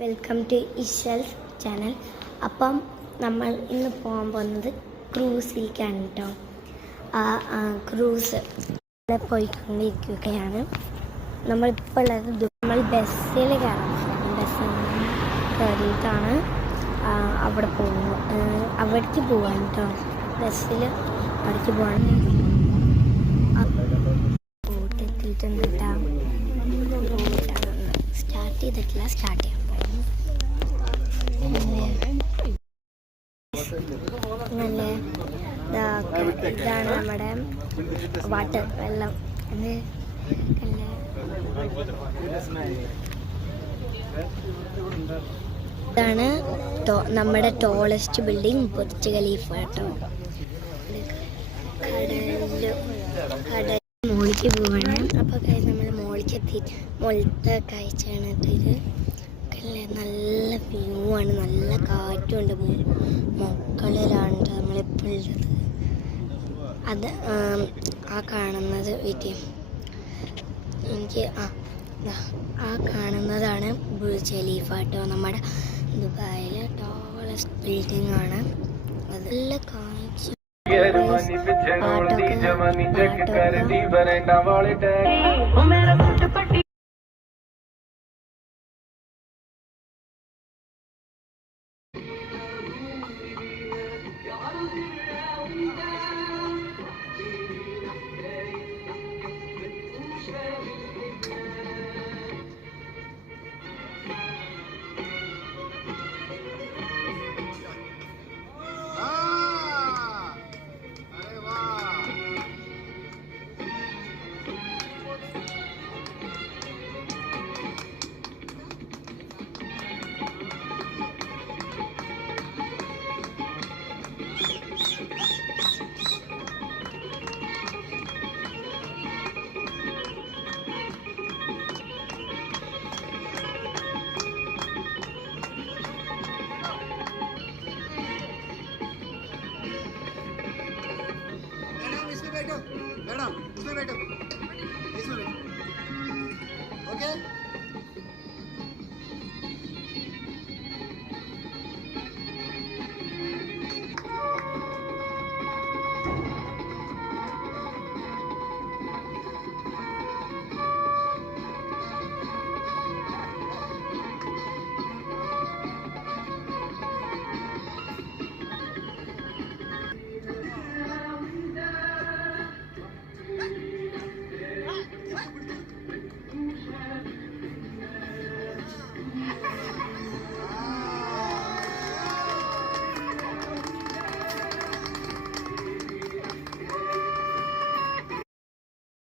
Welcome to ഇഷൽസ് channel. അപ്പം നമ്മൾ ഇന്ന് പോകാൻ പോകുന്നത് ക്രൂസിലേക്കാണ് കേട്ടോ. ക്രൂസ് പോയിക്കൊണ്ടിരിക്കുകയാണ്. നമ്മളിപ്പോൾ ഉള്ളത് നമ്മൾ ബസ്സിൽ കയറാൻ ബസ്സിൽ കയറിയിട്ടാണ് അവിടെ പോകുന്നത്. അവിടേക്ക് പോകാൻ കേട്ടോ. ബസ്സിൽ അവിടേക്ക് പോകാൻ ബോട്ടെത്തിയിട്ടുണ്ട് കേട്ടോ. സ്റ്റാർട്ട് ചെയ്തിട്ടില്ല, സ്റ്റാർട്ട് ചെയ്യാം. നല്ല ഇതാണ് നമ്മുടെ വാട്ടർ വെള്ളം. ഇതാണ് നമ്മുടെ ടോളസ്റ്റ് ബിൽഡിംഗ് ബുർജ് ഖലീഫ കേട്ടോ. കടൽ മോളിക്ക് പോവാണ്. അപ്പോൾ നമ്മൾ മോളിക്ക് എത്തിയിട്ട് മുകളിലത്തെ കാഴ്ചയാണ് കേട്ടോ ഇത്. നല്ല വ്യൂ ആണ്, നല്ല കാറ്റുണ്ട്. മുകളിലാണ് നമ്മളിപ്പോൾ ഉള്ളത്. അത് ആ കാണുന്നത് എനിക്ക് ആ കാണുന്നതാണ് ബുർജ് ഖലീഫ കേട്ടോ. നമ്മുടെ ദുബായിലെ ടോളസ്റ്റ് ബിൽഡിംഗ് ആണ്. നല്ല കാഴ്ച. പാട്ടൊക്കെ